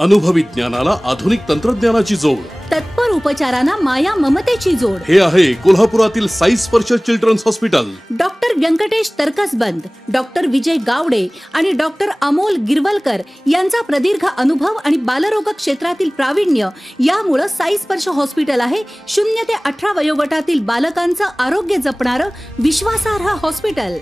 अनुभवी ज्ञानाला आधुनिक तंत्रज्ञानाची जोड, तत्पर उपचारांना माया ममतेची जोड. हे आहे कोल्हापुरातील Sai Sparsh children's hospital. Doctor Venkatesh Taraksaband, doctor Vijay Gawade आणि डॉक्टर अमोल गिरवलकर यांचा प्रदीर्घ अनुभव आणि बालरोग क्षेत्रातील प्रावीण्य यामुळे साई स्पर्श हॉस्पिटल आहे 0 ते 18 वयोगटातील बालकांचं आरोग्य जपणारं विश्वासार्ह हॉस्पिटल.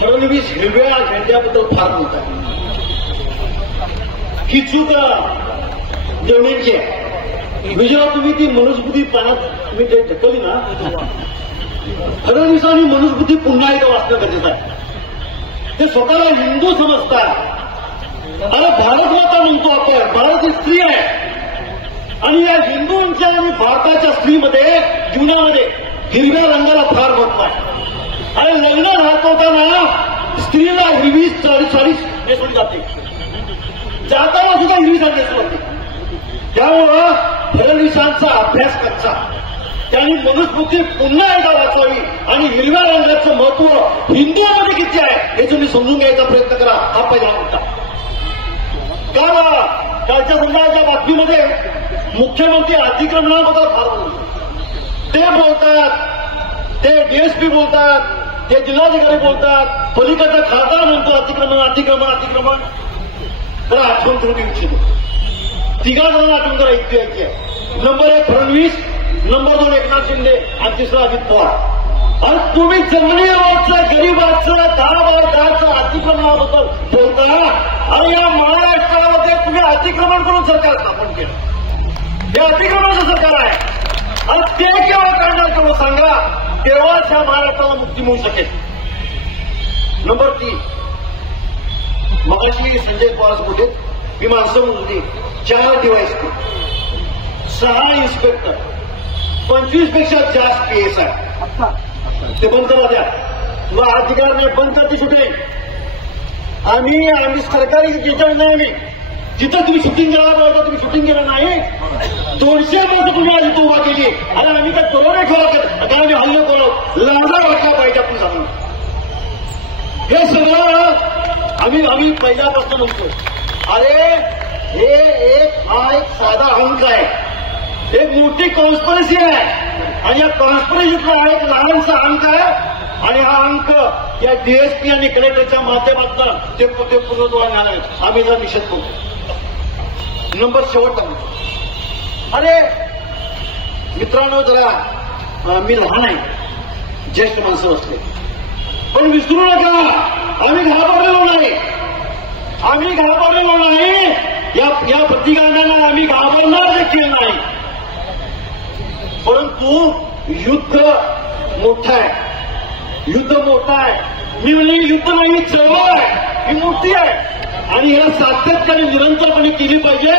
फडणवीस हिरव्या झेंड्याबद्दल फार बोलतात. ही चूक देवणींची आहे. जेव्हा तुम्ही ती मनुस्मृती पाण्यात तुम्ही जे ढकलली ना, फडणवीसांनी मनुस्मृती पुन्हा एकदा वाचणं गरजेचं आहे. ते स्वतःला हिंदू समजतात. अरे भारतमाता म्हणतो आपण, भारत ही स्त्री आहे आणि या हिंदूंच्या आणि भारताच्या स्त्रीमध्ये जीवनामध्ये हिरव्या रंगाला फार महत्व आहे. आणि लग्न राहत होताना स्त्रीला हिरवी साडी नेसून जाते, जाताना सुद्धा हिरवी साडी नेसून जाते. त्यामुळं फडणवीसांचा अभ्यास कच्चा. त्यांनी मनुस्मृती पुन्हा एकदा वाचावी आणि हिरव्या रंगाचं महत्व हिंदूमध्ये किती आहे हे तुम्ही समजून घ्यायचा प्रयत्न करा. हा पहिला मुद्दा. कालच्या संध्याकाळच्या बातमीमध्ये मुख्यमंत्री अतिक्रमणाबद्दल फार बोलतात. ते बोलतात, ते डीएसपी बोलतात, ते जिल्हाधिकारी बोलतात, पलीकडचा खासदार म्हणतो अतिक्रमण अतिक्रमण अतिक्रमण. तर आठवण करून इच्छितो, तिघा जणांना आठवण करा इतकी आहे. नंबर 1 फडणवीस, नंबर 2 एकनाथ शिंदे आणि तिसरा अजित पवार. आणि तुम्ही जमिनीवरचं गरीबाचं 10/10चं अतिक्रमणाबद्दल बोलता. आणि या महाराष्ट्रामध्ये तुम्ही अतिक्रमण करून सरकार स्थापन केलं. हे अतिक्रमणाचं सरकार आहे आणि ते केव्हा काढणार तेव्हा सांगा, तेव्हाच ह्या महाराष्ट्राला मुक्ती मिळू शकेल. नंबर 3, मगाशी संजय पवार बोलले मी माणसं म्हणते 4 डिवाइस, 6 इन्स्पेक्टर, 25 पेक्षा जास्त PSI. ते बंद करा द्या. तुला अधिकार नाही, बंद करते सुटले. आम्ही सरकारी ज्याच्यावर नाही, आम्ही जिथं तुम्ही शूटिंग करायला पाहिजे तुम्ही शूटिंग केलं नाही. 200 माणसं तुम्ही आज इथं उभा केली आणि आम्ही काय दरोडे ठेवा कारण आम्ही हल्ले बोलव. लाजा वाटला पाहिजे आपण सांगून. हे सगळं आम्ही पहिल्यापासून म्हणतो. अरे हा एक साधा अंक आहे, एक मोठी कॉन्स्पिरसी आहे आणि या कॉन्स्पिरसीतला एक लहानसा अंक आहे आणि हा अंक या डीएसपी आणि कलेक्टरच्या माध्यमातून ते पूर्णत्वाला आणावे. आम्ही जरा निषेध करतो. नंबर शेवटचा. अरे मित्रांनो, जरा मी लहान आहे, ज्येष्ठ माणसं असले पण विसरू नका, आम्ही घाबरलेलो नाही. आम्ही घाबरलेलो नाही. या प्रतिकांना आम्ही घाबरणार देखील नाही. परंतु युद्ध मोठं आहे. युद्ध मोठं आहे. मी म्हणजे युद्ध नाही, चळवळ आहे, ही मोठी आहे आणि ह्या सातत्याने निरंतरपणे केली पाहिजे.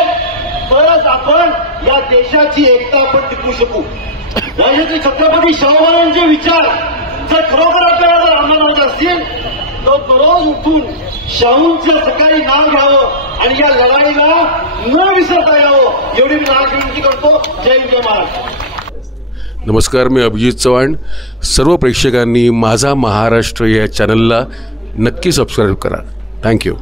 तरच आपण या देशाची एकता आपण टिकवू शकू. राजश्री छत्रपती शाहू महाराजांचे विचार जर खरोखर आपल्याला जर अंमलात असतील तर दररोज उठून शाहूंचं सकाळी नाव घ्यावं आणि या लढाईला न विसरता यावं एवढी मी विनंती करतो. जय विजय महाराष्ट्र. नमस्कार, मी अभिजित चव्हाण. सर्व प्रेक्षकांनी माझा महाराष्ट्र या चॅनलला नक्की सबस्क्राईब करा. थँक्यू.